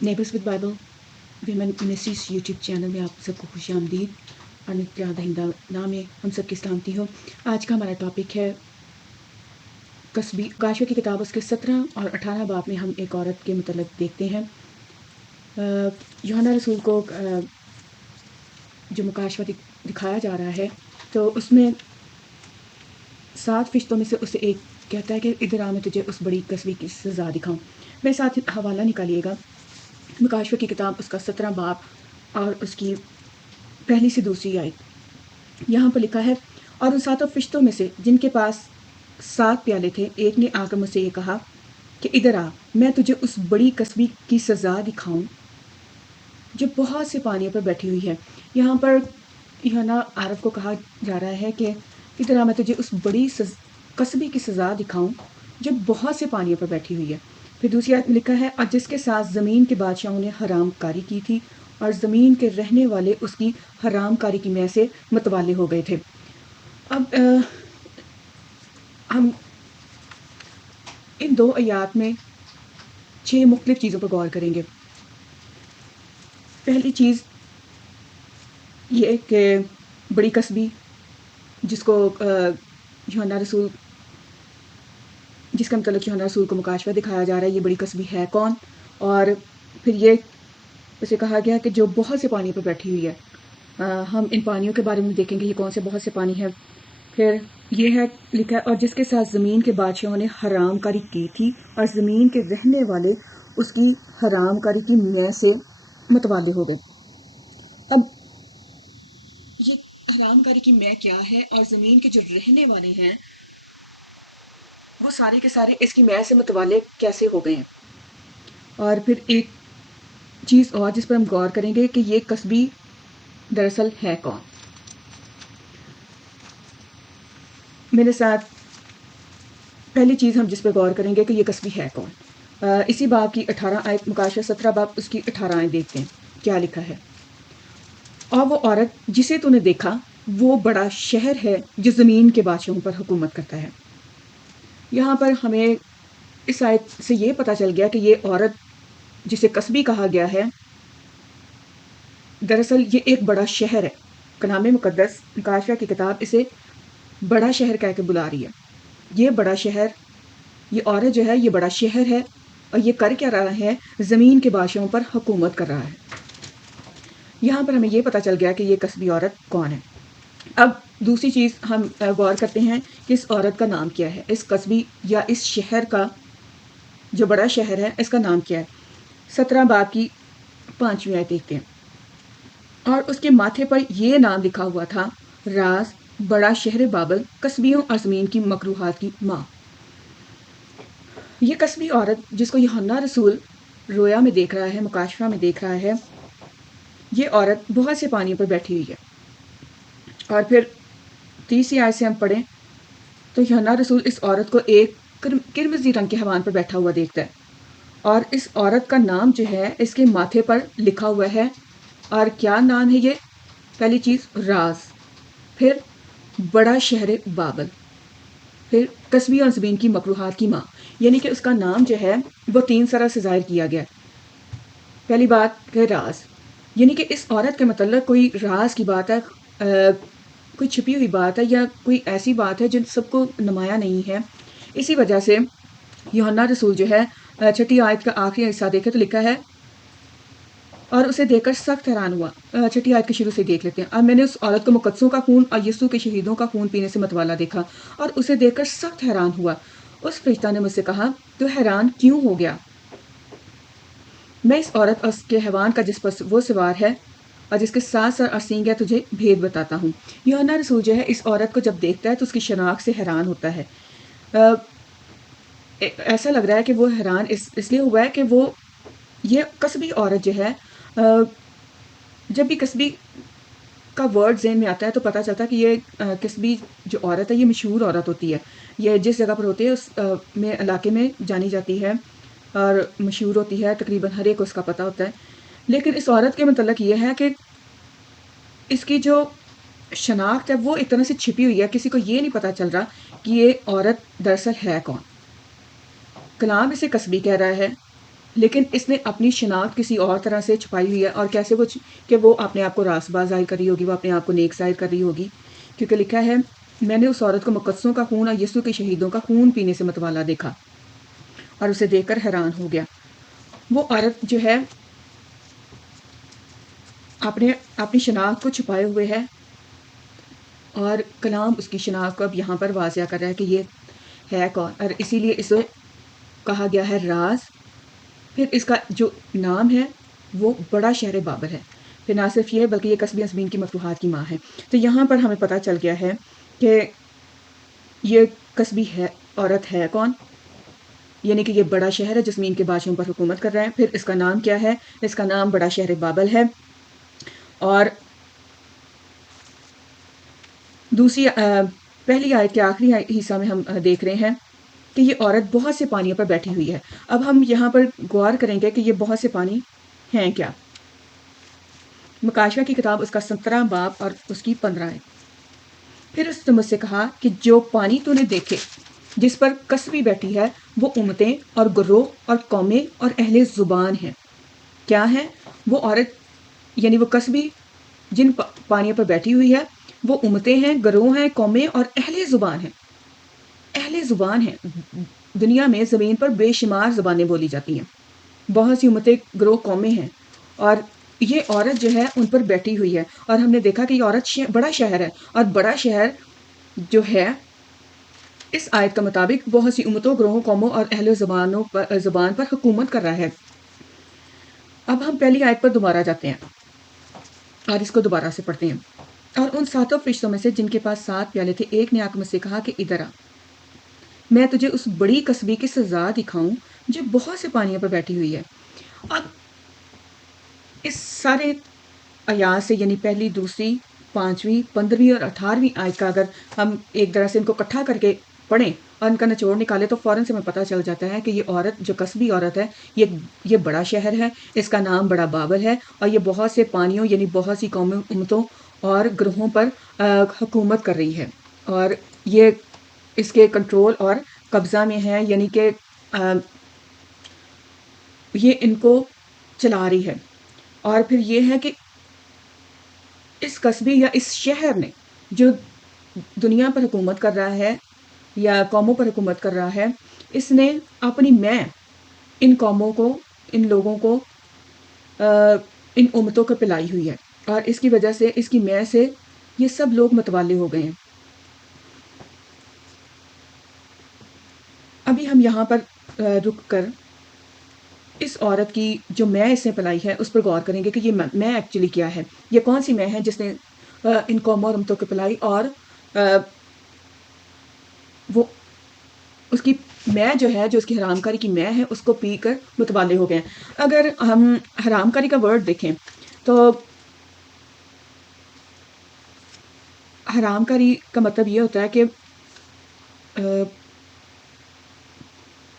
Neighbours with Bible women ministries YouTube channel میں آپ سب کو خوش آمدید اور میرا دہندہ نام ہے، ہم سب کی سلامتی ہو۔ آج کا ہمارا ٹاپک ہے قصبی کاشفہ کی کتاب، اس کے 17 اور 18 باب میں ہم ایک عورت کے متعلق دیکھتے ہیں۔ یوحنا رسول کو جو مکاشفہ دکھایا جا رہا ہے، تو اس میں 7 فرشتوں میں سے اسے ایک کہتا ہے کہ ادھر آ، میں تجھے اس بڑی قصبی کی سزا دکھاؤں۔ میرے ساتھ حوالہ نکالیے گا، مکاشفہ کی کتاب اس کا 17 باب اور اس کی پہلی سے دوسری آیت۔ یہاں پر لکھا ہے، اور ان 7 فرشتوں میں سے جن کے پاس 7 پیالے تھے، ایک نے آ کر مجھ سے یہ کہا کہ ادھر آ، میں تجھے اس بڑی قصبی کی سزا دکھاؤں جو بہت سے پانیوں پر بیٹھی ہوئی ہے۔ یہاں پر یوحنا عارف کو کہا جا رہا ہے کہ ادھر آ، میں تجھے اس بڑی قصبی کی سزا دکھاؤں جو بہت سے پانیوں پر بیٹھی ہوئی ہے۔ پھر دوسری آیت میں لکھا ہے، اور جس کے ساتھ زمین کے بادشاہوں نے حرام کاری کی تھی، اور زمین کے رہنے والے اس کی حرام کاری کی میں سے متوالے ہو گئے تھے۔ اب ہم ان 2 آیات میں 6 مختلف چیزوں پر غور کریں گے۔ پہلی چیز یہ کہ بڑی قصبی، جس کو یوحنا رسول جس کا متعلق یوحنا رسول کو مکاشفہ دکھایا جا رہا ہے، یہ بڑی قصبی ہے کون؟ اور پھر یہ اسے کہا گیا کہ جو بہت سے پانی پر بیٹھی ہوئی ہے۔ ہم ان پانیوں کے بارے میں دیکھیں گے، یہ کون سے بہت سے پانی ہے۔ پھر یہ ہے لکھا ہے، اور جس کے ساتھ زمین کے بادشاہوں نے حرام کاری کی تھی، اور زمین کے رہنے والے اس کی حرام کاری کی میں سے متوالے ہو گئے۔ اب یہ حرام کاری کی میں کیا ہے، اور زمین کے جو رہنے والے ہیں وہ سارے کے سارے اس کی میں سے متوالے کیسے ہو گئے ہیں۔ اور پھر ایک چیز اور جس پر ہم غور کریں گے کہ یہ قصبی دراصل ہے کون۔ میرے ساتھ پہلی چیز ہم جس پہ غور کریں گے کہ یہ قصبی ہے کون، اسی باب کی 18 آیت، مکاشفہ 17 باب اس کی 18 آیت دیکھتے ہیں کیا لکھا ہے۔ اور وہ عورت جسے تو نے دیکھا، وہ بڑا شہر ہے جو زمین کے بادشاہوں پر حکومت کرتا ہے۔ یہاں پر ہمیں اس آیت سے یہ پتہ چل گیا کہ یہ عورت جسے قصبی کہا گیا ہے، دراصل یہ ایک بڑا شہر ہے۔ کلام مقدس مکاشفہ کی کتاب اسے بڑا شہر کہہ کے بلا رہی ہے۔ یہ بڑا شہر، یہ عورت جو ہے، یہ بڑا شہر ہے، اور یہ کر کیا رہا ہے؟ زمین کے بادشاہوں پر حکومت کر رہا ہے۔ یہاں پر ہمیں یہ پتہ چل گیا کہ یہ قصبی عورت کون ہے۔ اب دوسری چیز ہم غور کرتے ہیں کہ اس عورت کا نام کیا ہے، اس قصبی یا اس شہر کا، جو بڑا شہر ہے، اس کا نام کیا ہے۔ 17 باب کی 5ویں آیت دیکھتے ہیں، اور اس کے ماتھے پر یہ نام لکھا ہوا تھا، راز، بڑا شہر بابل، قصبیوں اور زمین کی مکروہات کی ماں۔ یہ قصبی عورت جس کو یوحنا رسول رویا میں دیکھ رہا ہے، مکاشفہ میں دیکھ رہا ہے، یہ عورت بہت سے پانیوں پر بیٹھی ہوئی ہے۔ اور پھر تیسری آیت سے ہم پڑھیں تو یوحنا رسول اس عورت کو ایک کرمزی رنگ کے حیوان پر بیٹھا ہوا دیکھتا ہے، اور اس عورت کا نام جو ہے اس کے ماتھے پر لکھا ہوا ہے۔ اور کیا نام ہے یہ؟ پہلی چیز راز، پھر بڑا شہر بابل، پھر قصبی اور زمین کی مکروہات کی ماں، یعنی کہ اس کا نام جو ہے وہ 3 طرح سے ظاہر کیا گیا۔ پہلی بات کہ راز، یعنی کہ اس عورت کے متعلق کوئی راز کی بات ہے، کوئی چھپی ہوئی بات ہے، یا کوئی ایسی بات ہے جو سب کو نمایاں نہیں ہے۔ اسی وجہ سے یوحنا رسول جو ہے 6 آیت کا آخری حصہ دیکھے تو لکھا ہے، اور اسے دیکھ کر سخت حیران ہوا۔ 6 آیت کے شروع سے دیکھ لیتے ہیں، اور میں نے اس عورت کو مقدسوں کا خون اور یسوع کے شہیدوں کا خون پینے سے متوالا دیکھا، اور اسے دیکھ کر سخت حیران ہوا۔ اس فرشتہ نے مجھ سے کہا، تو حیران کیوں ہو گیا؟ میں اس عورت اور اس کے حیوان کا جس پر وہ سوار ہے اور جس کے 7 سر اور سینگ ہے تجھے بھید بتاتا ہوں۔ یوحنا رسول جو ہے اس عورت کو جب دیکھتا ہے تو اس کی شناخت سے حیران ہوتا ہے۔ ایسا لگ رہا ہے کہ وہ حیران اس لیے ہوا ہے کہ وہ یہ قصبی عورت جو ہے، جب بھی قصبی کا ورڈ ذہن میں آتا ہے تو پتہ چلتا ہے کہ یہ قصبی جو عورت ہے یہ مشہور عورت ہوتی ہے، یہ جس جگہ پر ہوتی ہے اس میں علاقے میں جانی جاتی ہے اور مشہور ہوتی ہے، تقریباً ہر ایک کو اس کا پتہ ہوتا ہے۔ لیکن اس عورت کے متعلق یہ ہے کہ اس کی جو شناخت ہے وہ ایک طرح سے چھپی ہوئی ہے، کسی کو یہ نہیں پتہ چل رہا کہ یہ عورت دراصل ہے کون۔ کلام اسے قصبی کہہ رہا ہے، لیکن اس نے اپنی شناخت کسی اور طرح سے چھپائی ہوئی ہے. اور کیسے کہ وہ اپنے آپ کو راست باز ظاہر کر رہی ہوگی، وہ اپنے آپ کو نیک ظاہر کر رہی ہوگی، کیونکہ لکھا ہے میں نے اس عورت کو مقدسوں کا خون اور یسوع کے شہیدوں کا خون پینے سے متوالا دیکھا اور اسے دیکھ کر حیران ہو گیا. وہ عورت جو ہے اپنی شناخت کو چھپائے ہوئے ہے، اور کلام اس کی شناخت کو اب یہاں پر واضح کر رہا ہے کہ یہ ہے کون، اور اسی لیے اسے کہا گیا ہے راز. پھر اس کا جو نام ہے وہ بڑا شہر بابل ہے. پھر نہ صرف یہ بلکہ یہ قصبی زمین کی مفتوحات کی ماں ہے. تو یہاں پر ہمیں پتہ چل گیا ہے کہ یہ قصبی ہے عورت ہے کون، یعنی کہ یہ بڑا شہر ہے جو زمین کے بادشاہوں پر حکومت کر رہا ہے. پھر اس کا نام کیا ہے؟ اس کا نام بڑا شہر بابل ہے. اور دوسری پہلی آیت کے آخری حصہ میں ہم دیکھ رہے ہیں کہ یہ عورت بہت سے پانیوں پر بیٹھی ہوئی ہے. اب ہم یہاں پر غور کریں گے کہ یہ بہت سے پانی ہیں کیا. مکاشفہ کی کتاب اس کا 17 باب اور اس کی 15 آیت. پھر اس نے مجھ سے کہا کہ جو پانی تو نے دیکھے جس پر کسبی بیٹھی ہے وہ امتیں اور گروہ اور قومیں اور اہل زبان ہیں. کیا ہیں وہ عورت، یعنی وہ کسبی جن پانیوں پر بیٹھی ہوئی ہے وہ امتیں ہیں، گروہ ہیں، قومیں اور اہل زبان ہیں. اہل زبان ہیں. دنیا میں زمین پر بے شمار زبانیں بولی جاتی ہیں، بہت سی امتیں، گروہ، قومیں ہیں، اور یہ عورت جو ہے ان پر بیٹھی ہوئی ہے. اور ہم نے دیکھا کہ یہ عورت بڑا شہر ہے، اور بڑا شہر جو ہے اس آیت کا مطابق بہت سی امتوں، گروہوں، قوموں اور اہل زبان پر حکومت کر رہا ہے. اب ہم پہلی آیت پر دوبارہ جاتے ہیں اور اس کو دوبارہ سے پڑھتے ہیں. اور ان 7 فرشتوں میں سے جن کے پاس 7 پیالے تھے ایک نے آ کر مجھ سے کہا کہ ادھر آ، میں تجھے اس بڑی کسبی کی سزا دکھاؤں جو بہت سے پانیوں پر بیٹھی ہوئی ہے. اب اس سارے آیات سے، یعنی پہلی، دوسری، 5ویں، 15ویں اور 18ویں آیت کا اگر ہم ایک طرح سے ان کو اکٹھا کر کے پڑھیں اور ان کا نچوڑ نکالے تو فوراً سے ہمیں پتہ چل جاتا ہے کہ یہ عورت جو قصبی عورت ہے یہ بڑا شہر ہے، اس کا نام بڑا بابل ہے، اور یہ بہت سے پانیوں یعنی بہت سی قوموں، امتوں اور گروہوں پر حکومت کر رہی ہے، اور یہ اس کے کنٹرول اور قبضہ میں ہے، یعنی کہ یہ ان کو چلا رہی ہے. اور پھر یہ ہے کہ اس قصبے یا اس شہر نے جو دنیا پر حکومت کر رہا ہے یا قوموں پر حکومت کر رہا ہے، اس نے اپنی میں ان قوموں کو، ان لوگوں کو، ان امتوں کو پلائی ہوئی ہے، اور اس کی وجہ سے، اس کی میں سے یہ سب لوگ متوالے ہو گئے ہیں. ابھی ہم یہاں پر رک کر اس عورت کی جو میں اس نے پلائی ہے اس پر غور کریں گے کہ یہ میں ایکچولی کیا ہے، یہ کون سی میں ہے جس نے ان قوموں اور امتوں کو پلائی، اور وہ اس کی میں جو ہے، جو اس کی حرام کاری کی میں ہے، اس کو پی کر متوالے ہو گئے ہیں. اگر ہم حرام کاری کا ورڈ دیکھیں تو حرام کاری کا مطلب یہ ہوتا ہے کہ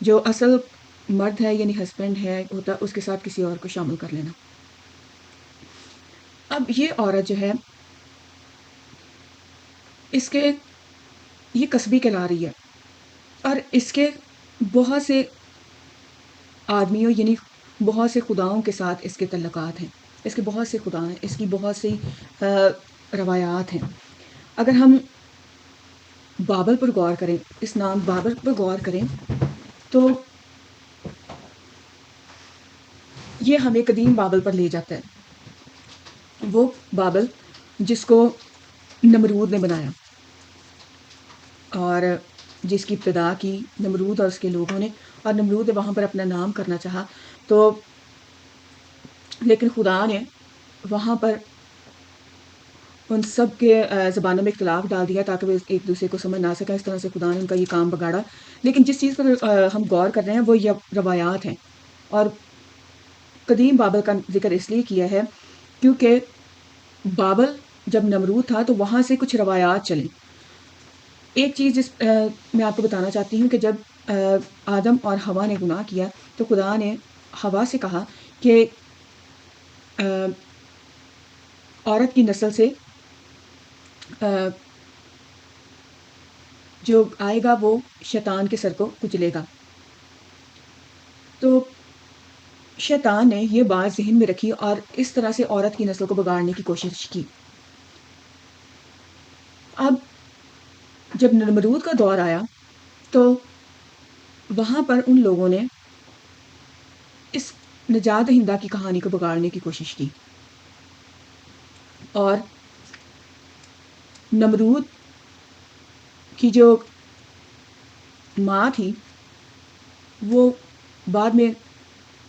جو اصل مرد ہے یعنی ہسبینڈ ہے ہوتا، اس کے ساتھ کسی اور کو شامل کر لینا. اب یہ عورت جو ہے اس کے یہ قصبی کہلا رہی ہے، اور اس کے بہت سے آدمیوں یعنی بہت سے خداؤں کے ساتھ اس کے تعلقات ہیں، اس کے بہت سے خدا ہیں، اس کی بہت سی روایات ہیں. اگر ہم بابل پر غور کریں، اس نام بابل پر غور کریں تو یہ ہمیں قدیم بابل پر لے جاتا ہے، وہ بابل جس کو نمرود نے بنایا اور جس کی ابتدا کی نمرود اور اس کے لوگوں نے، اور نمرود نے وہاں پر اپنا نام کرنا چاہا تو لیکن خدا نے وہاں پر ان سب کے زبانوں میں اختلاف ڈال دیا تاکہ وہ ایک دوسرے کو سمجھ نہ سکیں. اس طرح سے خدا نے ان کا یہ کام بگاڑا. لیکن جس چیز پر ہم غور کر رہے ہیں وہ یہ روایات ہیں، اور قدیم بابل کا ذکر اس لیے کیا ہے کیونکہ بابل جب نمرود تھا تو وہاں سے کچھ روایات چلیں. ایک چیز میں آپ کو بتانا چاہتی ہوں کہ جب آدم اور حوا نے گناہ کیا تو خدا نے حوا سے کہا کہ عورت کی نسل سے جو آئے گا وہ شیطان کے سر کو کچلے گا. تو شیطان نے یہ بات ذہن میں رکھی اور اس طرح سے عورت کی نسل کو بگاڑنے کی کوشش کی۔ اب جب نمرود کا دور آیا تو وہاں پر ان لوگوں نے اس نجات دہندہ کی کہانی کو بگاڑنے کی کوشش کی، اور نمرود کی جو ماں تھی وہ بعد میں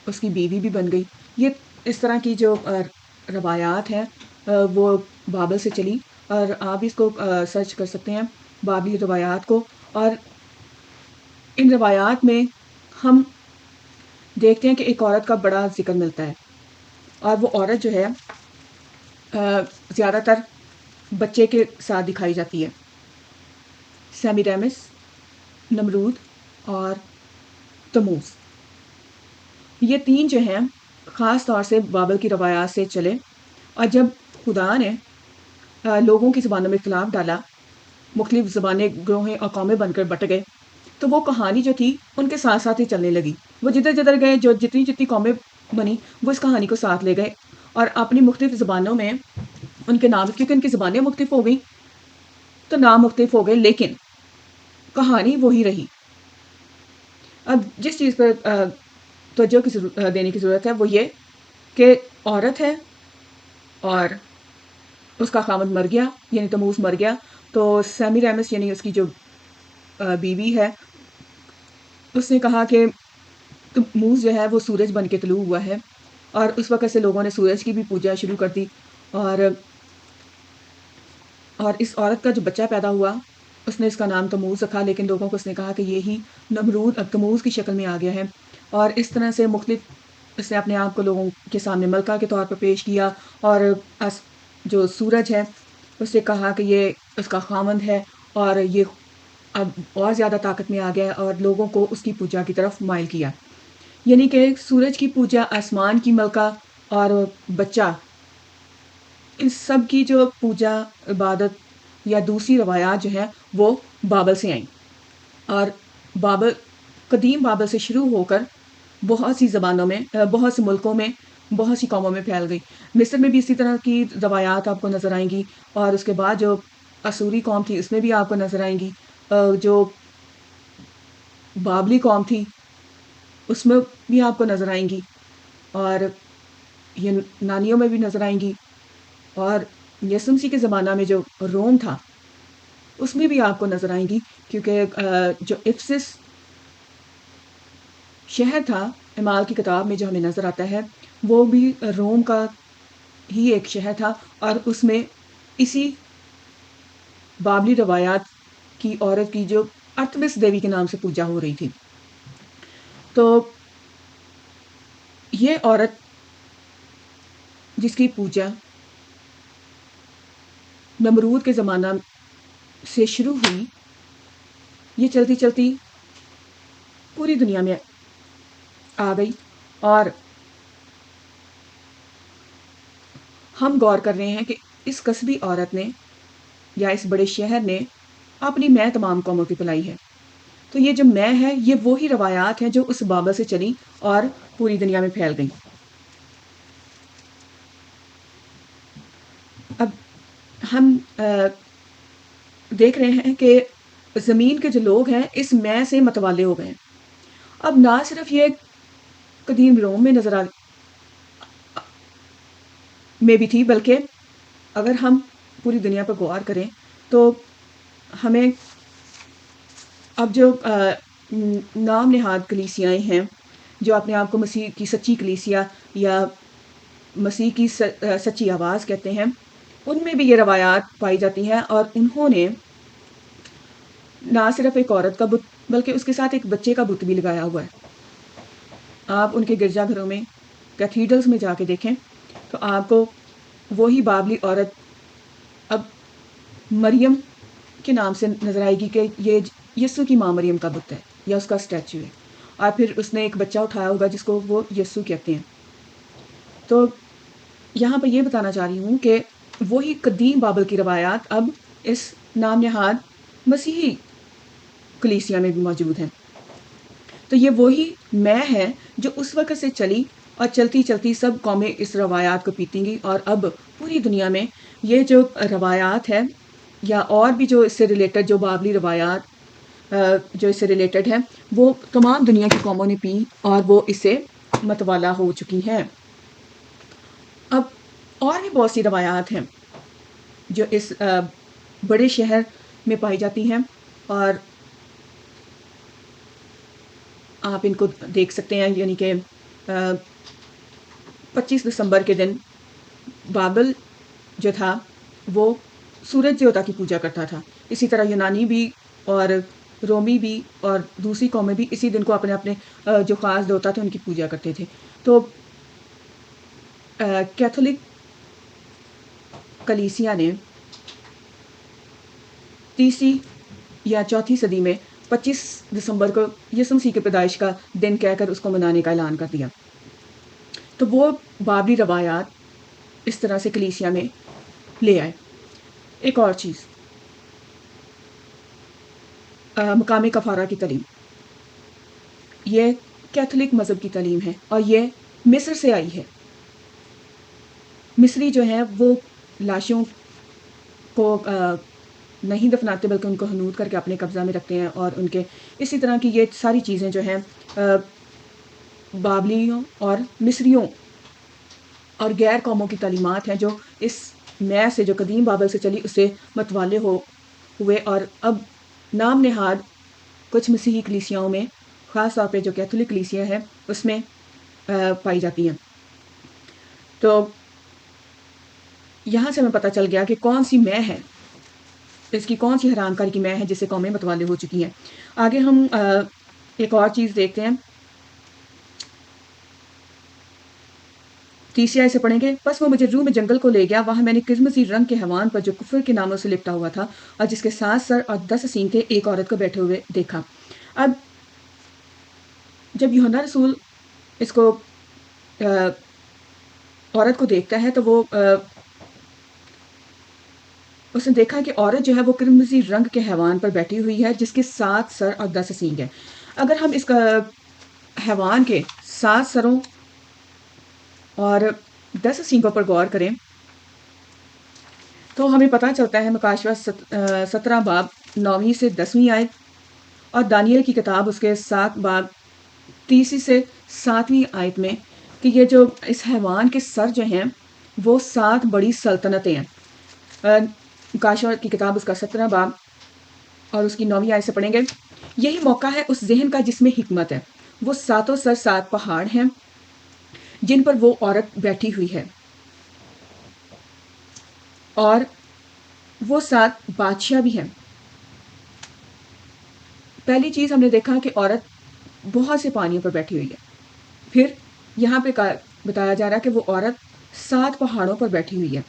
اس کی بیوی بھی بن گئی۔ یہ اس طرح کی جو روایات ہیں وہ بابل سے چلی، اور آپ اس کو سرچ کر سکتے ہیں بابلی روایات کو، اور ان روایات میں ہم دیکھتے ہیں کہ ایک عورت کا بڑا ذکر ملتا ہے، اور وہ عورت جو ہے زیادہ تر بچے کے ساتھ دکھائی جاتی ہے۔ سیمیرامیس، نمرود اور تموز، یہ تین جو ہیں خاص طور سے بابل کی روایات سے چلے، اور جب خدا نے لوگوں کی زبانوں میں اختلاف ڈالا، مختلف زبانیں گروہیں اور قومیں بن کر بٹ گئے، تو وہ کہانی جو تھی ان کے ساتھ ساتھ ہی چلنے لگی۔ وہ جدھر جدھر گئے، جو جتنی جتنی قومیں بنی وہ اس کہانی کو ساتھ لے گئے، اور اپنی مختلف زبانوں میں ان کے نام، کیونکہ ان کی زبانیں مختلف ہو گئیں تو نام مختلف ہو گئے، لیکن کہانی وہی رہی۔ اب جس چیز پر توجہ دینے کی ضرورت ہے وہ یہ کہ عورت ہے اور اس کا خاوند مر گیا، یعنی تموز مر گیا، تو سیمیرامیس یعنی اس کی جو بیوی ہے اس نے کہا کہ تموز جو ہے وہ سورج بن کے طلوع ہوا ہے، اور اس وقت سے لوگوں نے سورج کی بھی پوجا شروع کر دی، اور اس عورت کا جو بچہ پیدا ہوا اس نے اس کا نام تموز رکھا، لیکن لوگوں کو اس نے کہا کہ یہی نمرود اب تموز کی شکل میں آ گیا ہے، اور اس طرح سے مختلف اس نے اپنے آپ کو لوگوں کے سامنے ملکہ کے طور پر پیش کیا، اور جو سورج ہے اس سے کہا کہ یہ اس کا خاوند ہے، اور یہ اب اور زیادہ طاقت میں آ گیا، اور لوگوں کو اس کی پوجا کی طرف مائل کیا، یعنی کہ سورج کی پوجا، آسمان کی ملکہ اور بچہ، ان سب کی جو پوجا، عبادت یا دوسری روایات جو ہیں وہ بابل سے آئیں، اور بابل، قدیم بابل سے شروع ہو کر بہت سی زبانوں میں، بہت سے ملکوں میں، بہت سی قوموں میں پھیل گئی۔ مصر میں بھی اسی طرح کی روایات آپ کو نظر آئیں گی، اور اس کے بعد جو اسوری قوم تھی اس میں بھی آپ کو نظر آئیں گی، جو بابلی قوم تھی اس میں بھی آپ کو نظر آئیں گی، اور یونانیوں میں بھی نظر آئیں گی، اور یسوع مسیح کے زمانہ میں جو روم تھا اس میں بھی آپ کو نظر آئیں گی، کیونکہ جو افسس شہر تھا اعمال کی کتاب میں جو ہمیں نظر آتا ہے وہ بھی روم کا ہی ایک شہر تھا، اور اس میں اسی بابلی روایات کی عورت کی جو ارتمس دیوی کے نام سے پوجا ہو رہی تھی۔ تو یہ عورت جس کی پوجا نمرود کے زمانہ سے شروع ہوئی، یہ چلتی چلتی پوری دنیا میں آ گئی، اور ہم غور کر رہے ہیں کہ اس قصبی عورت نے یا اس بڑے شہر نے اپنی میں تمام قوموں کی پلائی ہے۔ تو یہ جو میں ہے یہ وہی روایات ہیں جو اس بابل سے چلی اور پوری دنیا میں پھیل گئی۔ اب ہم دیکھ رہے ہیں کہ زمین کے جو لوگ ہیں اس میں سے متوالے ہو گئے ہیں۔ اب نہ صرف یہ قدیم روم میں میں بھی تھی، بلکہ اگر ہم پوری دنیا پر غور کریں تو ہمیں اب جو نام نہاد کلیسیائیں ہیں جو اپنے آپ کو مسیح کی سچی کلیسیا یا مسیح کی سچی آواز کہتے ہیں، ان میں بھی یہ روایات پائی جاتی ہیں، اور انہوں نے نہ صرف ایک عورت کا بت بلکہ اس کے ساتھ ایک بچے کا بت بھی لگایا ہوا ہے۔ آپ ان کے گرجا گھروں میں، کیتھیڈرلز میں جا کے دیکھیں تو آپ کو وہی بابلی عورت اب مریم کے نام سے نظر آئے گی کہ یہ یسوع کی ماں مریم کا بت ہے یا اس کا اسٹیچو ہے، اور پھر اس نے ایک بچہ اٹھایا ہوگا جس کو وہ یسوع کہتے ہیں۔ تو یہاں پہ یہ بتانا چاہ رہی ہوں کہ وہی قدیم بابل کی روایات اب اس نام نہاد مسیحی کلیسیا میں بھی موجود ہیں۔ تو یہ وہی میں ہے جو اس وقت سے چلی اور چلتی چلتی سب قومیں اس روایات کو پیتیں گی، اور اب پوری دنیا میں یہ جو روایات ہے یا اور بھی جو اس سے ریلیٹڈ جو بابلی روایات جو اس سے ریلیٹڈ ہیں وہ تمام دنیا کی قوموں نے پی اور وہ اس سے متوالا ہو چکی ہیں۔ اب اور بھی بہت سی روایات ہیں جو اس بڑے شہر میں پائی جاتی ہیں، اور آپ ان کو دیکھ سکتے ہیں، یعنی کہ 25 دسمبر کے دن بابل جو تھا وہ سورج دیوتا کی پوجا کرتا تھا۔ اسی طرح یونانی بھی اور رومی بھی اور دوسری قومیں بھی اسی دن کو اپنے اپنے جو خاص دیوتا تھے ان کی پوجا کرتے تھے۔ تو کیتھولک کلیسیا نے 3 یا 4 صدی میں 25 دسمبر کو یسوع مسیح کی پیدائش کا دن کہہ کر اس کو منانے کا اعلان کر دیا۔ تو وہ بابلی روایات اس طرح سے کلیسیا میں لے آئے۔ ایک اور چیز، مقام کفارہ کی تعلیم، یہ کیتھولک مذہب کی تعلیم ہے اور یہ مصر سے آئی ہے۔ مصری جو ہیں وہ لاشوں کو نہیں دفناتے بلکہ ان کو حنوط کر کے اپنے قبضہ میں رکھتے ہیں، اور ان کے اسی طرح کی یہ ساری چیزیں جو ہیں بابلیوں اور مصریوں اور غیر قوموں کی تعلیمات ہیں جو اس میں سے جو قدیم بابل سے چلی اس سے متوالے ہوئے، اور اب نام نہاد کچھ مسیحی کلیسیاؤں میں، خاص طور پہ جو کیتھولک کلیسیا ہے اس میں پائی جاتی ہیں۔ تو یہاں سے ہمیں پتہ چل گیا کہ کون سی میں ہے، اس کی کون سی حیران کاری کی میں ہے جس سے قومیں متوالے ہو چکی ہیں۔ آگے ہم ایک اور چیز دیکھتے ہیں، 30 آیت سے پڑھیں گے۔ پس وہ مجھے روح میں جنگل کو لے گیا، وہاں میں نے قرمزی رنگ کے حیوان پر جو کفر کے ناموں سے لپٹا ہوا تھا اور جس کے 7 سر اور 10 سینگ تھے، ایک عورت کو بیٹھے ہوئے دیکھا۔ اب جب یوحنا رسول اس کو عورت کو دیکھتا ہے تو وہ اس نے دیکھا کہ عورت جو ہے وہ قرمزی رنگ کے حیوان پر بیٹھی ہوئی ہے جس کے 7 سر اور 10 سینگ ہیں۔ اگر ہم اس کا حیوان کے 7 سروں اور 10 سینگوں پر غور کریں تو ہمیں پتہ چلتا ہے مکاشوہ 17 باب 9 سے 10 آیت اور دانیل کی کتاب اس کے 7 باب 30 سے 7 آیت میں کہ یہ جو اس حیوان کے سر جو ہیں وہ 7 بڑی سلطنتیں ہیں۔ مکاشوہ کی کتاب اس کا 17 باب اور اس کی 9 آیت سے پڑھیں گے۔ یہی موقع ہے اس ذہن کا جس میں حکمت ہے، وہ 7 سر 7 پہاڑ ہیں جن پر وہ عورت بیٹھی ہوئی ہے، اور وہ 7 بادشاہ بھی ہیں۔ پہلی چیز ہم نے دیکھا کہ عورت بہت سے پانیوں پر بیٹھی ہوئی ہے، پھر یہاں پہ بتایا جا رہا ہے کہ وہ عورت 7 پہاڑوں پر بیٹھی ہوئی ہے۔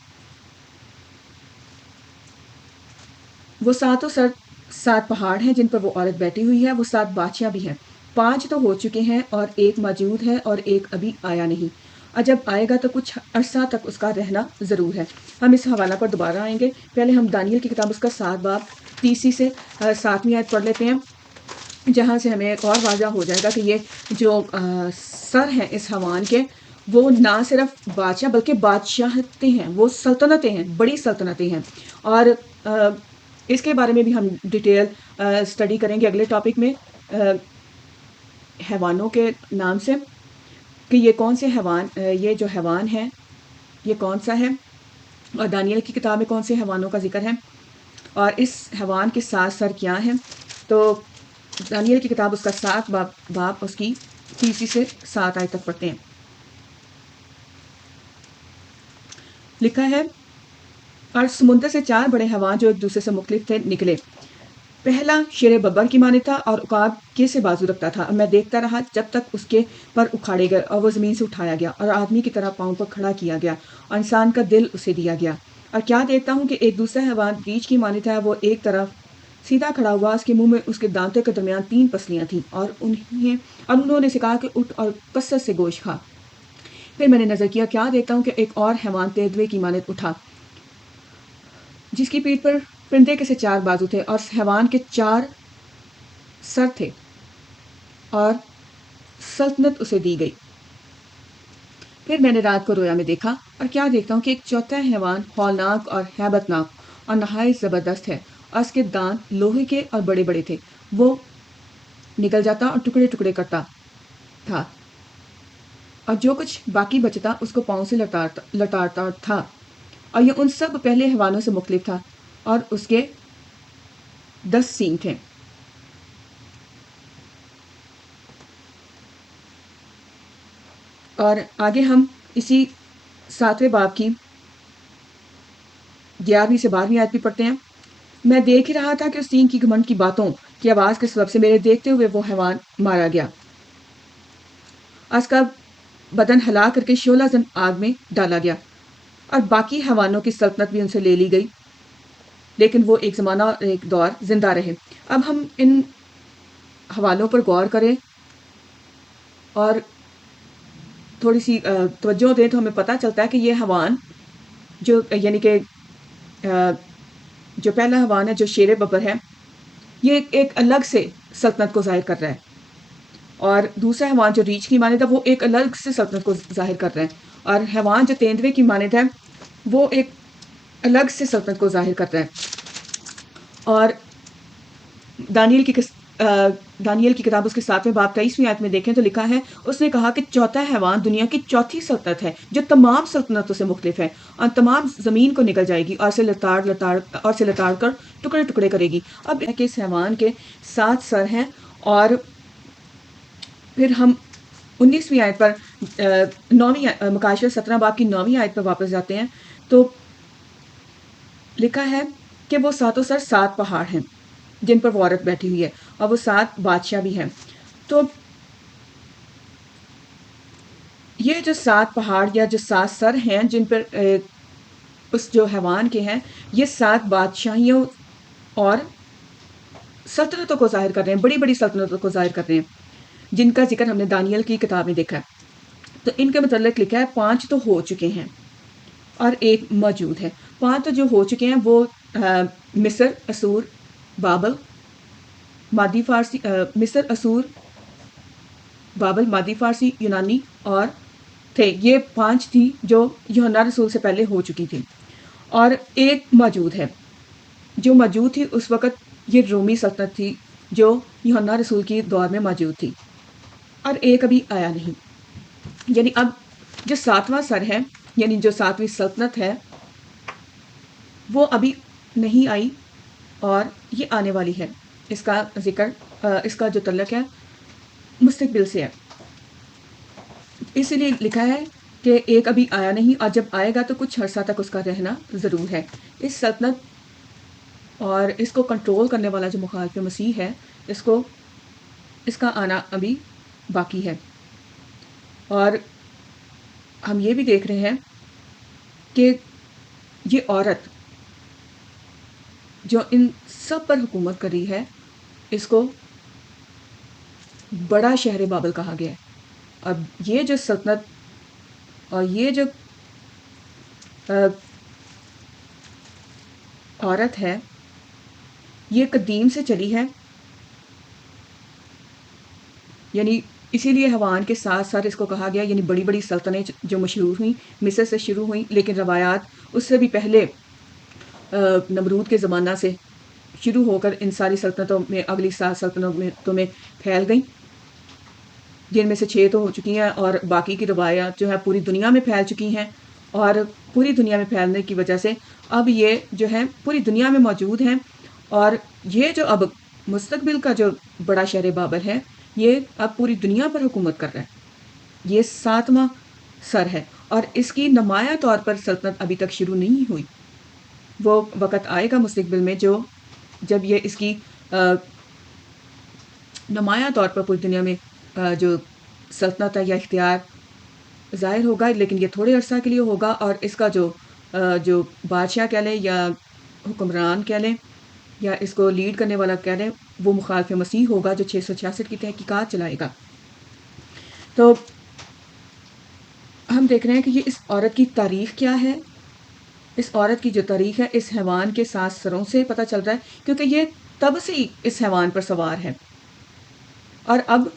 وہ 7 سر 7 پہاڑ ہیں جن پر وہ عورت بیٹھی ہوئی ہے، وہ 7 بادشاہ بھی ہیں، 5 تو ہو چکے ہیں اور ایک موجود ہے اور ایک ابھی آیا نہیں، اور جب آئے گا تو کچھ عرصہ تک اس کا رہنا ضرور ہے۔ ہم اس حوالہ پر دوبارہ آئیں گے، پہلے ہم دانیل کی کتاب اس کا 7 باب 30 سے 7 آیت پڑھ لیتے ہیں، جہاں سے ہمیں ایک اور واضح ہو جائے گا کہ یہ جو سر ہیں اس حیوان کے وہ نہ صرف بادشاہ بلکہ بادشاہتیں ہیں، وہ سلطنتیں ہیں، بڑی سلطنتیں ہیں، اور اس کے بارے میں بھی ہم ڈیٹیل اسٹڈی کریں گے اگلے ٹاپک میں، حیوانوں کے نام سے، کہ یہ کون سے حیوان، یہ جو حیوان ہے یہ کون سا ہے، اور دانیل کی کتاب میں کون سے حیوانوں کا ذکر ہے، اور اس حیوان کے 7 سر کیا ہیں۔ تو دانیل کی کتاب اس کا 7 باب اس کی 30 سے 7 آیت تک پڑھتے ہیں۔ لکھا ہے، اور سمندر سے 4 بڑے حیوان جو ایک دوسرے سے مختلف تھے نکلے۔ پہلا شیر ببر کی مانند تھا اور عقاب کے سے بازو رکھتا تھا، اور میں دیکھتا رہا جب تک اس کے پر اکھاڑے گئے اور وہ زمین سے اٹھایا گیا اور آدمی کی طرح پاؤں پر کھڑا کیا گیا اور انسان کا دل اسے دیا گیا۔ اور کیا دیکھتا ہوں کہ ایک دوسرا حیوان ریچھ کی مانند ہے، وہ ایک طرف سیدھا کھڑا ہوا، اس کے منہ میں اس کے دانتوں کے درمیان 3 پسلیاں تھیں، اور انہوں نے سے کہا کہ اٹھ اور کثرت سے گوشت کھا۔ پھر میں نے نظر کیا، کیا دیکھتا ہوں کہ ایک اور حیوان تیندوے کی مانند اٹھا جس کی پیٹھ پر پرندے کے سے 4 بازو تھے، اور حیوان کے 4 سر تھے، اور سلطنت اسے دی گئی۔ پھر میں نے رات کو رویا میں دیکھا، اور کیا دیکھتا ہوں کہ ایک چوتھا حیوان ہولناک اور ہیبت ناک اور نہایت زبردست ہے، اور اس کے دانت لوہے کے اور بڑے بڑے تھے۔ وہ نکل جاتا اور ٹکڑے ٹکڑے کرتا تھا، اور جو کچھ باقی بچتا اس کو پاؤں سے لٹاتا تھا، اور یہ ان سب پہلے حیوانوں سے مختلف تھا، اور اس کے 10 سینگ تھے۔ اور آگے ہم اسی 7ویں باب کی 11ویں سے 12ویں آیت بھی پڑھتے ہیں۔ میں دیکھ ہی رہا تھا کہ اس سینگ کی گھمنڈ کی باتوں کی آواز کے سبب سے میرے دیکھتے ہوئے وہ حیوان مارا گیا، اس کا بدن ہلا کر کے شعلہ زن آگ میں ڈالا گیا، اور باقی حیوانوں کی سلطنت بھی ان سے لے لی گئی، لیکن وہ ایک زمانہ اور ایک دور زندہ رہے۔ اب ہم ان حوالوں پر غور کریں اور تھوڑی سی توجہ دیں تو ہمیں پتہ چلتا ہے کہ یہ حیوان جو یعنی کہ جو پہلا حیوان ہے جو شیر ببر ہے، یہ ایک الگ سے سلطنت کو ظاہر کر رہا ہے، اور دوسرا حیوان جو ریچھ کی مانند ہے وہ ایک الگ سے سلطنت کو ظاہر کر رہا ہے، اور حیوان جو تیندوے کی مانند ہے وہ ایک الگ سے سلطنت کو ظاہر کرتا ہے۔ اور دانیل کی کتاب اس کے 7ویں باب 23ویں آیت میں دیکھیں تو لکھا ہے، اس نے کہا کہ چوتھا حیوان دنیا کی چوتھی سلطنت ہے جو تمام سلطنتوں سے مختلف ہے، اور تمام زمین کو نگل جائے گی اور اسے لتاڑ کر ٹکڑے ٹکڑے کرے گی۔ اب اس حیوان کے 7 سر ہیں، اور پھر ہم 19ویں آیت پر 9ویں مکاشفہ 17 باب کی 9ویں آیت پر واپس جاتے ہیں، تو لکھا ہے کہ وہ ساتوں سر 7 پہاڑ ہیں جن پر وہ عورت بیٹھی ہوئی ہے، اور وہ 7 بادشاہ بھی ہیں۔ تو یہ جو 7 پہاڑ یا جو 7 سر ہیں جن پر اس جو حیوان کے ہیں، یہ 7 بادشاہیوں اور سلطنتوں کو ظاہر کر رہے ہیں، بڑی بڑی سلطنتوں کو ظاہر کر رہے ہیں، جن کا ذکر ہم نے دانیل کی کتاب میں دیکھا ہے۔ تو ان کے متعلق لکھا ہے 5 تو ہو چکے ہیں اور ایک موجود ہے۔ 5 تو جو ہو چکے ہیں وہ مصر، اسور، بابل، مادی فارسی، مصر، اسور، بابل، مادی فارسی، یونانی اور تھے، یہ 5 تھی جو یوحنا رسول سے پہلے ہو چکی تھی، اور ایک موجود ہے۔ جو موجود تھی اس وقت یہ رومی سلطنت تھی جو یوحنا رسول کی دور میں موجود تھی، اور ایک ابھی آیا نہیں۔ یعنی اب جو 7واں سر ہے، یعنی جو 7ویں سلطنت ہے، وہ ابھی نہیں آئی اور یہ آنے والی ہے۔ اس کا ذکر اس کا جو تعلق ہے مستقبل سے ہے، اسی لیے لکھا ہے کہ ایک ابھی آیا نہیں، اور جب آئے گا تو کچھ عرصہ تک اس کا رہنا ضرور ہے۔ اس سلطنت اور اس کو کنٹرول کرنے والا جو مخالف مسیح ہے، اس کا آنا ابھی باقی ہے۔ اور ہم یہ بھی دیکھ رہے ہیں کہ یہ عورت جو ان سب پر حکومت کر رہی ہے، اس کو بڑا شہر بابل کہا گیا ہے۔ اب یہ جو سلطنت اور یہ جو عورت ہے، یہ قدیم سے چلی ہے، یعنی اسی لیے حیوان کے 7 سر اس کو کہا گیا، یعنی بڑی بڑی سلطنتیں جو مشہور ہوئیں، مصر سے شروع ہوئیں، لیکن روایات اس سے بھی پہلے نمرود کے زمانہ سے شروع ہو کر ان ساری سلطنتوں میں اگلی 7 سلطنتوں میں پھیل گئیں، جن میں سے 6 تو ہو چکی ہیں، اور باقی کی روایات جو ہے پوری دنیا میں پھیل چکی ہیں، اور پوری دنیا میں پھیلنے کی وجہ سے اب یہ جو ہے پوری دنیا میں موجود ہیں، اور یہ جو اب مستقبل کا جو بڑا شہر بابل ہے، یہ اب پوری دنیا پر حکومت کر رہا ہے۔ یہ 7واں سر ہے، اور اس کی نمایاں طور پر سلطنت ابھی تک شروع نہیں ہوئی۔ وہ وقت آئے گا مستقبل میں جب یہ اس کی نمایاں طور پر پوری دنیا میں جو سلطنت ہے یا اختیار ظاہر ہوگا، لیکن یہ تھوڑے عرصہ کے لیے ہوگا، اور اس کا جو بادشاہ کہہ لیں یا حکمران کہہ لیں یا اس کو لیڈ کرنے والا کہہ لیں، وہ مخالف مسیح ہوگا جو 666 کی تحقیقات چلائے گا۔ تو ہم دیکھ رہے ہیں کہ یہ اس عورت کی تاریخ کیا ہے۔ اس عورت کی جو تاریخ ہے اس حیوان کے 7 سروں سے پتہ چل رہا ہے، کیونکہ یہ تب سے ہی اس حیوان پر سوار ہے، اور اب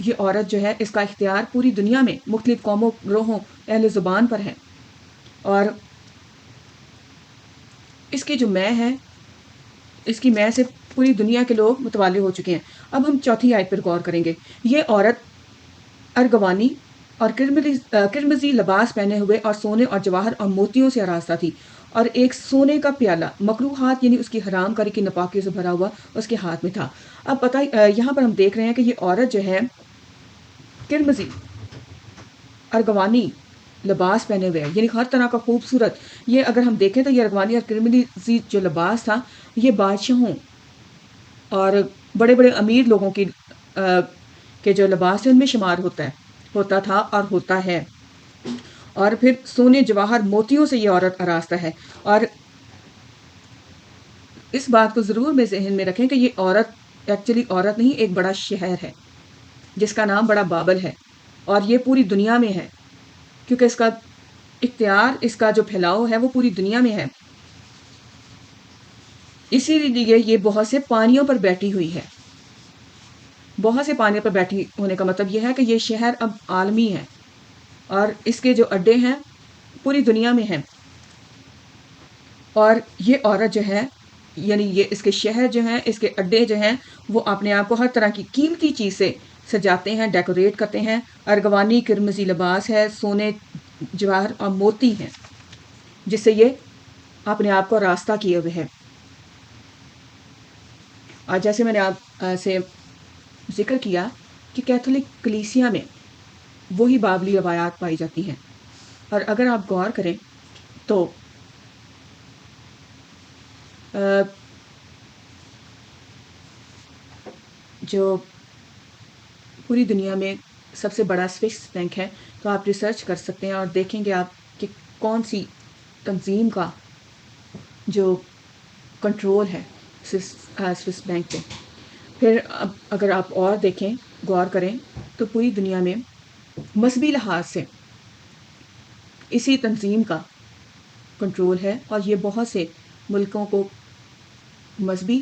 یہ عورت جو ہے اس کا اختیار پوری دنیا میں مختلف قوموں گروہوں اہل زبان پر ہے، اور اس کی جو میں ہے اس کی میں سے پوری دنیا کے لوگ متوالے ہو چکے ہیں۔ اب ہم چوتھی آیت پر غور کریں گے۔ یہ عورت ارغوانی اور کرمزی لباس پہنے ہوئے اور سونے اور جواہر اور موتیوں سے آراستہ تھی، اور ایک سونے کا پیالہ مکروہات یعنی اس کی حرام کاری کی ناپاکیوں سے بھرا ہوا اس کے ہاتھ میں تھا۔ اب پتہ یہاں پر ہم دیکھ رہے ہیں کہ یہ عورت جو ہے کرمزی ارغوانی لباس پہنے ہوئے ہیں، یعنی ہر طرح کا خوبصورت۔ یہ اگر ہم دیکھیں تو یہ ارغوانی اور کرمزی جو لباس تھا یہ بادشاہوں اور بڑے بڑے امیر لوگوں کی کے جو لباس ہے ان میں شمار ہوتا تھا اور ہوتا ہے۔ اور پھر سونے جواہر موتیوں سے یہ عورت آراستہ ہے، اور اس بات کو ضرور میں ذہن میں رکھیں کہ یہ عورت ایکچولی عورت نہیں، ایک بڑا شہر ہے جس کا نام بڑا بابل ہے، اور یہ پوری دنیا میں ہے، کیونکہ اس کا اختیار، اس کا جو پھیلاؤ ہے وہ پوری دنیا میں ہے۔ اسی لیے یہ بہت سے پانیوں پر بیٹھی ہوئی ہے۔ بہت سے پانیوں پر بیٹھی ہونے کا مطلب یہ ہے کہ یہ شہر اب عالمی ہے، اور اس کے جو اڈے ہیں پوری دنیا میں ہیں۔ اور یہ عورت جو ہے، یعنی یہ اس کے شہر جو ہیں، اس کے اڈے جو ہیں، وہ اپنے آپ کو ہر طرح کی قیمتی چیز سے سجاتے ہیں، ڈیکوریٹ کرتے ہیں۔ ارغوانی کرمزی لباس ہے، سونے جواہر اور موتی ہیں، جس سے یہ اپنے آپ کو راستہ کیے ہوئے ہے۔ اور جیسے میں نے آپ سے ذکر کیا کہ کیتھولک کلیسیا میں وہی بابلی روایات پائی جاتی ہیں، اور اگر آپ غور کریں تو جو پوری دنیا میں سب سے بڑا سوئس بینک ہے، تو آپ ریسرچ کر سکتے ہیں اور دیکھیں گے آپ کہ کون سی تنظیم کا جو کنٹرول ہے سوئس بینک پہ۔ پھر اب اگر آپ اور دیکھیں، غور کریں تو پوری دنیا میں مذہبی لحاظ سے اسی تنظیم کا کنٹرول ہے، اور یہ بہت سے ملکوں کو مذہبی،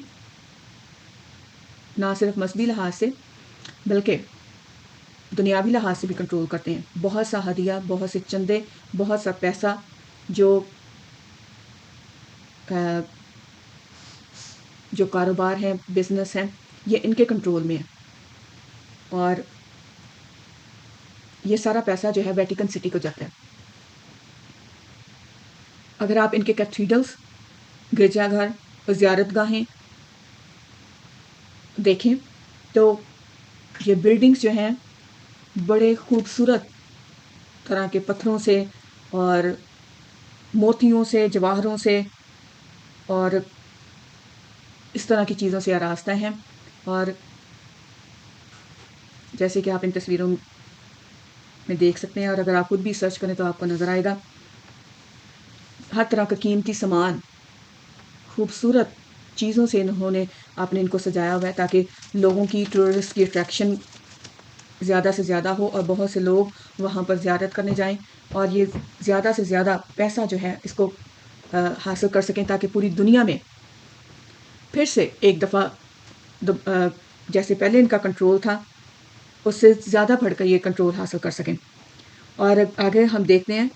نہ صرف مذہبی لحاظ سے بلکہ دنیاوی لحاظ سے بھی کنٹرول کرتے ہیں۔ بہت سا ہدیہ، بہت سے چندے، بہت سا پیسہ جو کاروبار ہے، بزنس ہے، یہ ان کے کنٹرول میں ہے، اور یہ سارا پیسہ جو ہے ویٹیکن سٹی کو جاتا ہے۔ اگر آپ ان کے کیتھیڈرلز، گرجا گھر اور زیارت گاہیں دیکھیں تو یہ بلڈنگز جو ہیں بڑے خوبصورت طرح کے پتھروں سے اور موتیوں سے، جواہروں سے اور اس طرح کی چیزوں سے آراستہ ہیں، اور جیسے کہ آپ ان تصویروں میں دیکھ سکتے ہیں، اور اگر آپ خود بھی سرچ کریں تو آپ کو نظر آئے گا ہر طرح کا قیمتی سامان، خوبصورت چیزوں سے انہوں نے آپ نے ان کو سجایا ہوا ہے تاکہ لوگوں کی، ٹورسٹ کی اٹریکشن زیادہ سے زیادہ ہو اور بہت سے لوگ وہاں پر زیارت کرنے جائیں، اور یہ زیادہ سے زیادہ پیسہ جو ہے اس کو حاصل کر سکیں تاکہ پوری دنیا میں پھر سے ایک دفعہ جیسے پہلے ان کا کنٹرول تھا اس سے زیادہ بڑھ کر یہ کنٹرول حاصل کر سکیں۔ اور آگے ہم دیکھتے ہیں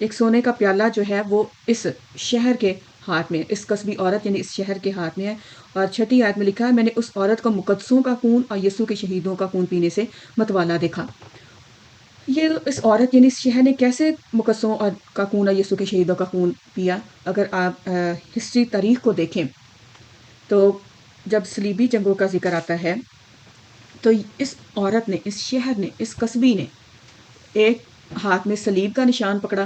ایک سونے کا پیالہ جو ہے وہ اس شہر کے ہاتھ میں، اس قصبی عورت یعنی اس شہر کے ہاتھ میں ہے، اور چھٹی آیت میں لکھا ہے، میں نے اس عورت کو مقدسوں کا خون اور یسوع کے شہیدوں کا خون پینے سے متوالا دیکھا۔ یہ اس عورت یعنی اس شہر نے کیسے مقدسوں کا خون اور یسوع کے شہیدوں کا خون پیا؟ اگر آپ ہسٹری، تاریخ کو دیکھیں تو جب صلیبی جنگوں کا ذکر آتا ہے تو اس عورت نے، اس شہر نے، اس قصبی نے ایک ہاتھ میں صلیب کا نشان پکڑا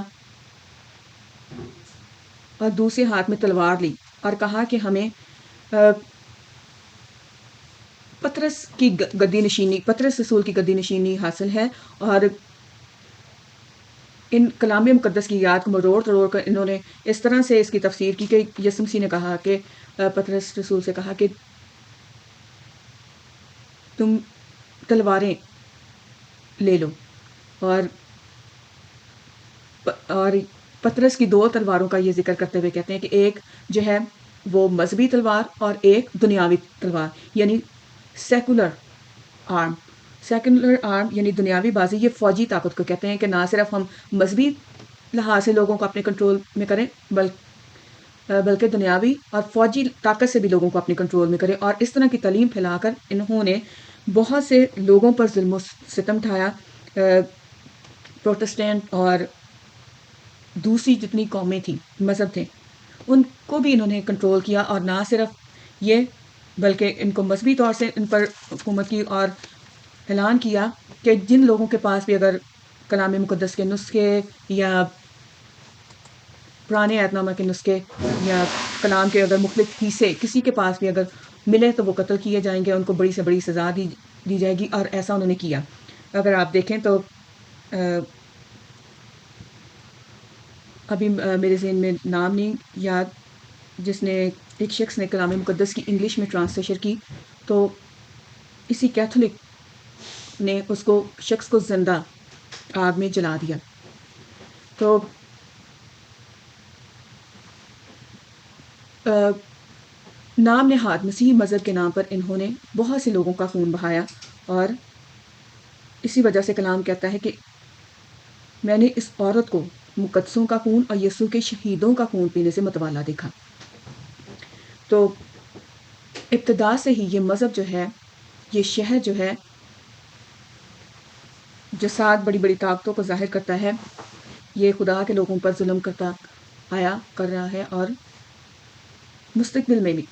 اور دوسرے ہاتھ میں تلوار لی اور کہا کہ ہمیں پطرس کی گدی نشینی، پطرس رسول کی گدی نشینی حاصل ہے، اور ان کلام مقدس کی یاد کو مروڑ تروڑ کر انہوں نے اس طرح سے اس کی تفسیر کی کہ یسوع مسیح نے کہا کہ پطرس رسول سے کہا کہ تم تلواریں لے لو، اور پطرس کی 2 تلواروں کا یہ ذکر کرتے ہوئے کہتے ہیں کہ ایک جو ہے وہ مذہبی تلوار اور ایک دنیاوی تلوار، یعنی سیکولر آرم. سیکولر آرم یعنی دنیاوی بازی، یہ فوجی طاقت کو کہتے ہیں کہ نہ صرف ہم مذہبی لحاظ سے لوگوں کو اپنے کنٹرول میں کریں بلکہ دنیاوی اور فوجی طاقت سے بھی لوگوں کو اپنے کنٹرول میں کریں. اور اس طرح کی تعلیم پھیلا کر انہوں نے بہت سے لوگوں پر ظلم و ستم ڈھایا. پروٹسٹینٹ اور دوسری جتنی قومیں تھیں، مذہب تھے، ان کو بھی انہوں نے کنٹرول کیا. اور نہ صرف یہ بلکہ ان کو مذہبی طور سے ان پر حکومت کی اور اعلان کیا کہ جن لوگوں کے پاس بھی اگر کلام مقدس کے نسخے یا پرانے عہد نامہ کے نسخے یا کلام کے اگر مختلف حصے کسی کے پاس بھی اگر ملے تو وہ قتل کیے جائیں گے، ان کو بڑی سے بڑی سزا دی جائے گی. اور ایسا انہوں نے کیا. اگر آپ دیکھیں تو ابھی میرے ذہن میں نام نہیں یاد، جس نے ایک شخص نے کلام مقدس کی انگلش میں ٹرانسلیشن کی تو اسی کیتھولک نے اس کو شخص کو زندہ آگ میں جلا دیا. تو نام نہاد مسیحی مذہب کے نام پر انہوں نے بہت سے لوگوں کا خون بہایا. اور اسی وجہ سے کلام کہتا ہے کہ میں نے اس عورت کو مقدسوں کا خون اور یسوع کے شہیدوں کا خون پینے سے متوالا دیکھا. تو ابتدا سے ہی یہ مذہب جو ہے، یہ شہر جو ہے، جو 7 بڑی بڑی طاقتوں کو ظاہر کرتا ہے، یہ خدا کے لوگوں پر ظلم کر رہا ہے. اور مستقبل میں بھی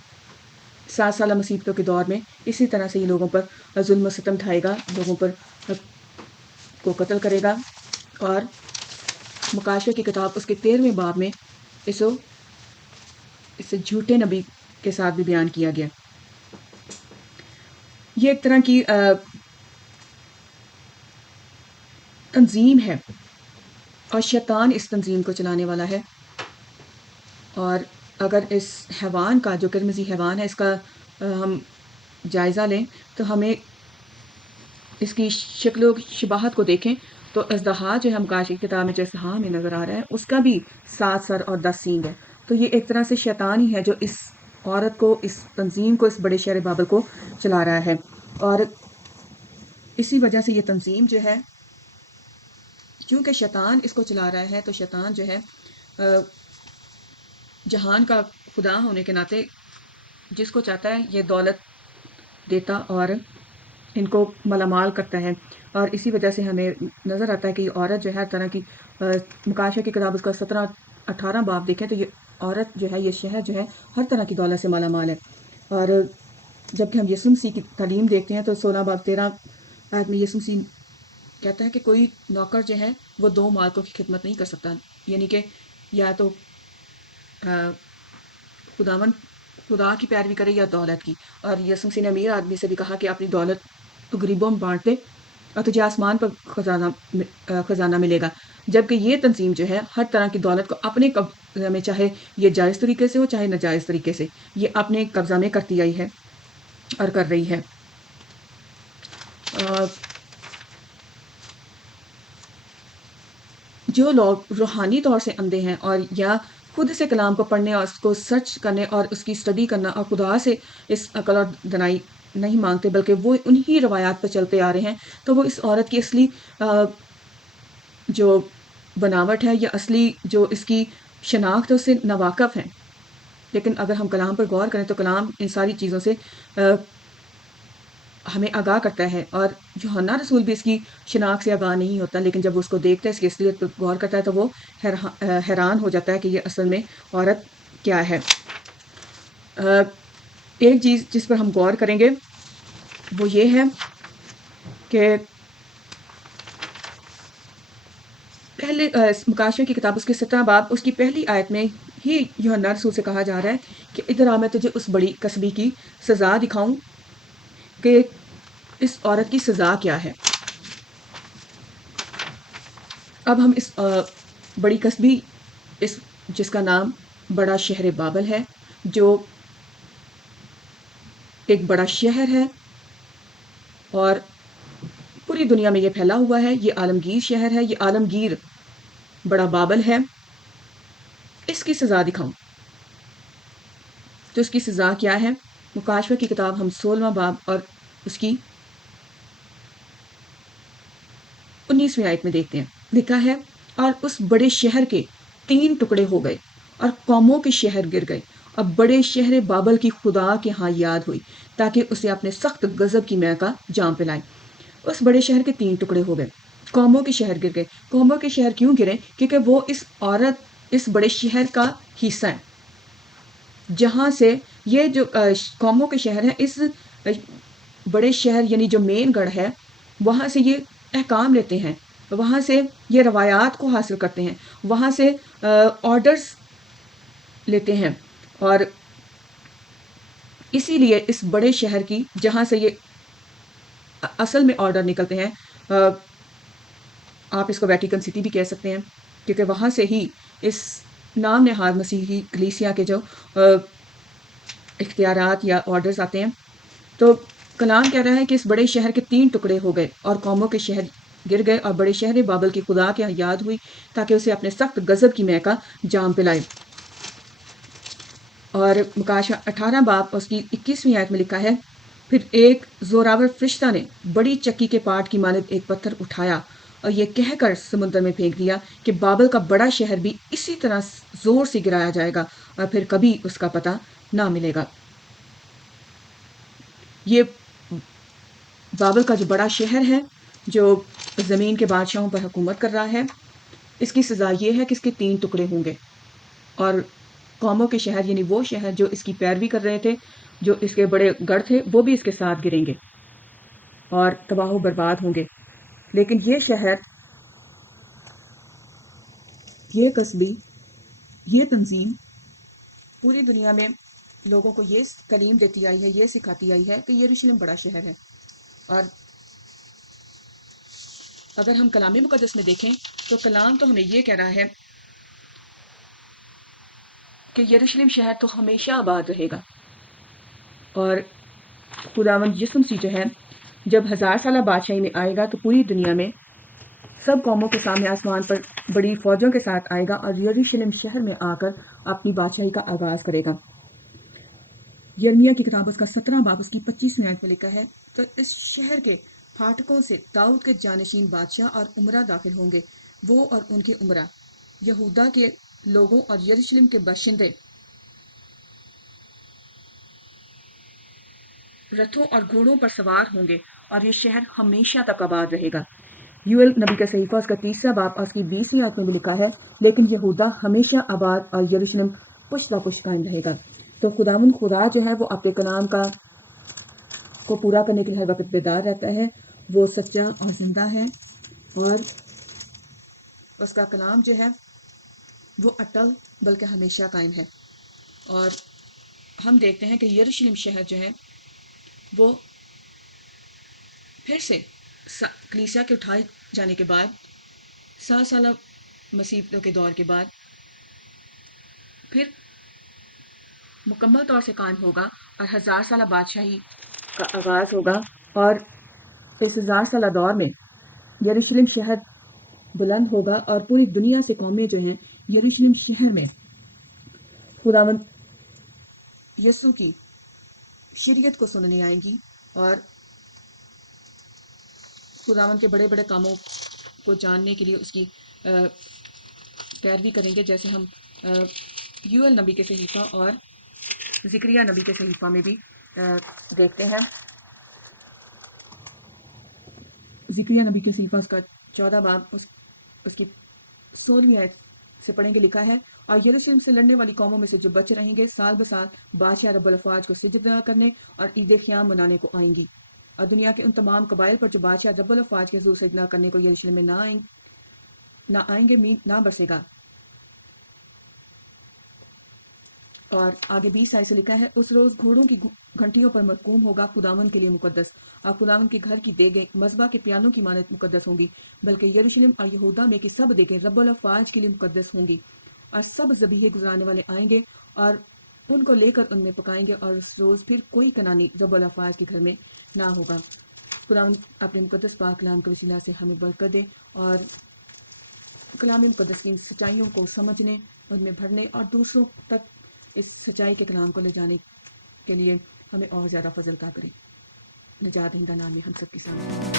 7 سالہ مصیبتوں کے دور میں اسی طرح سے یہ لوگوں پر ظلم و ستم ڈھائے گا، لوگوں پر کو قتل کرے گا. اور مکاشفہ کی کتاب اس کے 13ویں باب میں اسے جھوٹے نبی کے ساتھ بھی بیان کیا گیا. یہ ایک طرح کی تنظیم ہے اور شیطان اس تنظیم کو چلانے والا ہے. اور اگر اس حیوان کا، جو قرمزی حیوان ہے، اس کا ہم جائزہ لیں تو ہمیں اس کی شکل و شباہت کو دیکھیں تو اژدہا جو ہے مکاشفہ کی کتاب میں جو اژدہا میں نظر آ رہا ہے، اس کا بھی 7 سر اور 10 سینگ ہے. تو یہ ایک طرح سے شیطان ہی ہے جو اس عورت کو، اس تنظیم کو، اس بڑے شہر بابل کو چلا رہا ہے. اور اسی وجہ سے یہ تنظیم جو ہے، کیونکہ شیطان اس کو چلا رہا ہے، تو شیطان جو ہے جہان کا خدا ہونے کے ناطے جس کو چاہتا ہے یہ دولت دیتا اور ان کو مالا مال کرتا ہے. اور اسی وجہ سے ہمیں نظر آتا ہے کہ یہ عورت جو ہے ہر طرح کی، مکاشفہ کی کتاب اس کا 17-18 باب دیکھیں تو یہ عورت جو ہے، یہ شہر جو ہے، ہر طرح کی دولت سے مالا مال ہے. اور جب کہ ہم یسوع مسیح کی تعلیم دیکھتے ہیں تو 16 باب 13 آیت میں یسوع مسیح کہتا ہے کہ کوئی نوکر جو ہے وہ 2 مالکوں کی خدمت نہیں کر سکتا. یعنی کہ یا تو خدا کی پیروی کرے یا دولت کی. اور یسوع مسیح نے امیر آدمی سے بھی کہا کہ اپنی دولت تو غریبوں میں بانٹ دے اور تجھے آسمان پر خزانہ ملے گا. جبکہ یہ تنظیم جو ہے ہر طرح کی دولت کو اپنے قبضہ میں، چاہے یہ جائز طریقے سے ہو چاہے ناجائز طریقے سے، یہ اپنے قبضہ میں کرتی آئی ہے اور کر رہی ہے. جو لوگ روحانی طور سے اندھے ہیں اور یا خود سے کلام کو پڑھنے اور اس کو سرچ کرنے اور اس کی اسٹڈی کرنا اور خدا سے اس عقل اور دانائی نہیں مانگتے بلکہ وہ انہی روایات پر چلتے آ رہے ہیں، تو وہ اس عورت کی اصلی جو بناوٹ ہے یا اصلی جو اس کی شناخت ہے اس سے ناواقف ہیں. لیکن اگر ہم کلام پر غور کریں تو کلام ان ساری چیزوں سے ہمیں آگاہ کرتا ہے. اور یوحنا رسول بھی اس کی شناخت سے آگاہ نہیں ہوتا، لیکن جب وہ اس کو دیکھتا ہے، اس کی اصلیت پر غور کرتا ہے تو وہ حیران ہو جاتا ہے کہ یہ اصل میں عورت کیا ہے. ایک چیز جس پر ہم غور کریں گے وہ یہ ہے کہ پہلے مکاشفہ کی کتاب اس کے 17 باب اس کی پہلی آیت میں ہی یوحنا رسول سے کہا جا رہا ہے کہ ادھر آ، میں تجھے اس بڑی کسبی کی سزا دکھاؤں کہ اس عورت کی سزا کیا ہے. اب ہم اس بڑی کسبی، جس کا نام بڑا شہر بابل ہے، جو ایک بڑا شہر ہے اور پوری دنیا میں یہ پھیلا ہوا ہے، یہ عالمگیر شہر ہے، یہ عالمگیر بڑا بابل ہے، اس کی سزا دکھاؤں. تو اس کی سزا کیا ہے؟ مکاشفہ کی کتاب ہم 16واں باب اور اس کی 19ویں آیت میں دیکھتے ہیں، لکھا ہے اور اس بڑے شہر کے 3 ٹکڑے ہو گئے اور قوموں کے شہر گر گئے اور بڑے شہر بابل کی خدا کے ہاں یاد ہوئی تاکہ اسے اپنے سخت غضب کی مے کا جام پلائے۔ اس بڑے شہر کے 3 ٹکڑے ہو گئے، قوموں کے شہر گر گئے۔ قوموں کے شہر کیوں گرے؟ کیونکہ وہ اس عورت اس بڑے شہر کا حصہ ہے، جہاں سے یہ جو قوموں کے شہر ہیں، اس بڑے شہر یعنی جو مین گڑھ ہے، وہاں سے یہ احکام لیتے ہیں، وہاں سے یہ روایات کو حاصل کرتے ہیں، وہاں سے آرڈرز لیتے ہیں، اور اسی لیے اس بڑے شہر کی جہاں سے یہ اصل میں آرڈر نکلتے ہیں، آپ اس کو ویٹیکن سٹی بھی کہہ سکتے ہیں، کیونکہ وہاں سے ہی اس نام نہاد مسیحی کلیسیا کے جو اختیارات یا آرڈرز آتے ہیں۔ تو کلام کہہ رہا ہے کہ اس بڑے شہر کے 3 ٹکڑے ہو گئے اور قوموں کے شہر گر گئے اور بڑے شہر بابل کی خدا کے یاد ہوئی تاکہ اسے اپنے سخت غضب کی مے کا جام پلائے۔ اور مکاشفہ 18 باب اس کی 21ویں آیت میں لکھا ہے، پھر ایک زوراور فرشتہ نے بڑی چکی کے پاٹ کی مانند ایک پتھر اٹھایا اور یہ کہہ کر سمندر میں پھینک دیا کہ بابل کا بڑا شہر بھی اسی طرح زور سے گرایا جائے گا اور پھر کبھی اس کا پتہ نہ ملے گا۔ یہ بابل کا جو بڑا شہر ہے جو زمین کے بادشاہوں پر حکومت کر رہا ہے، اس کی سزا یہ ہے کہ اس کے 3 ٹکڑے ہوں گے اور قوموں کے شہر یعنی وہ شہر جو اس کی پیروی کر رہے تھے، جو اس کے بڑے گڑھ تھے، وہ بھی اس کے ساتھ گریں گے اور تباہ و برباد ہوں گے۔ لیکن یہ شہر، یہ قصبی، یہ تنظیم پوری دنیا میں لوگوں کو یہ تعلیم دیتی آئی ہے، یہ سکھاتی آئی ہے کہ یروشلم بڑا شہر ہے۔ اور اگر ہم کلام مقدس میں دیکھیں تو کلام تو ہمیں یہ کہہ رہا ہے کہ یروشلم شہر تو ہمیشہ آباد رہے گا، اور خداوند یسوع مسیح جو ہے جب 1000 سالہ بادشاہی میں آئے گا تو پوری دنیا میں سب قوموں کے سامنے آسمان پر بڑی فوجوں کے ساتھ آئے گا اور یروشلم شہر میں آ کر اپنی بادشاہی کا آغاز کرے گا۔ یرمیہ کی کتاب اس کا 17 باب اس کی 25ویں آیت میں لکھا ہے، تو اس شہر کے پھاٹکوں سے داؤد کے جانشین بادشاہ اور عمرہ داخل ہوں گے، وہ اور ان کے عمرہ، یہودا کے لوگوں اور یروشلم کے باشندے رتھوں اور گھوڑوں پر سوار ہوں گے اور یہ شہر ہمیشہ تک آباد رہے گا۔ یوئیل نبی کا صحیفہ اس کا 3 باب اس کی 20ویں آیت میں بھی لکھا ہے، لیکن یہودا ہمیشہ آباد اور یروشلم پشت بہ پشت قائم رہے گا۔ تو خداوند خدا جو ہے وہ اپنے کلام کو پورا کرنے کے لیے ہر وقت بیدار رہتا ہے، وہ سچا اور زندہ ہے، اور اس کا کلام جو ہے وہ اٹل بلکہ ہمیشہ قائم ہے۔ اور ہم دیکھتے ہیں کہ یروشلم شہر جو ہے وہ پھر سے کلیسیا کے اٹھائے جانے کے بعد 7 سالہ مصیبتوں کے دور کے بعد پھر مکمل طور سے قائم ہوگا اور 1000 سالہ بادشاہی کا آغاز ہوگا، اور اس 1000 سالہ دور میں یروشلم شہر بلند ہوگا اور پوری دنیا سے قومیں جو ہیں یروشلم شہر میں خداوند یسوع کی شریعت کو سننے آئیں گی اور خداوند کے بڑے بڑے کاموں کو جاننے کے لیے اس کی پیروی کریں گے، جیسے ہم یوئیل نبی کے صحیفہ اور زکریا نبی کے صحیفہ میں بھی دیکھتے ہیں۔ زکریا نبی کے صحیفہ اس کا 14 باب اس کی 16ویں آیت سے پڑھیں گے، لکھا ہے، اور یروشلم سے لڑنے والی قوموں میں سے جو بچ رہیں گے سال بسال بادشاہ رب الافواج کو سجدہ کرنے اور عید خیام منانے کو آئیں گی، اور دنیا کے ان تمام قبائل پر جو بادشاہ رب الافواج کے حضور سجدہ کرنے کو یروشلم میں نہ آئیں گے، نہ برسے گا۔ اور آگے 20 آیت سے لکھا ہے، اس روز گھوڑوں کی گھنٹیوں پر مرقوم ہوگا خداوند کے لیے مقدس، اور خداوند کے گھر کی دیگیں مذبح کے پیالوں کی مانند مقدس ہوں گی، بلکہ یروشلم اور یہودا میں کی سب دیگیں رب الافواج کے لیے مقدس ہوں گی، اور سب ذبیحے گزرانے والے آئیں گے اور ان کو لے کر ان میں پکائیں گے، اور اس روز پھر کوئی کنانی رب الافواج کے گھر میں نہ ہوگا۔ خداوند اپنے مقدس پاک کلام کے وسیلہ سے ہمیں برکت دے اور کلام مقدس کی سچائیوں کو سمجھنے، ان میں بھرنے اور دوسروں تک اس سچائی کے کلام کو لے جانے کے لیے ہمیں اور زیادہ فضل عطا کرے۔ نجات دہندہ نام میں ہم سب کے سامنے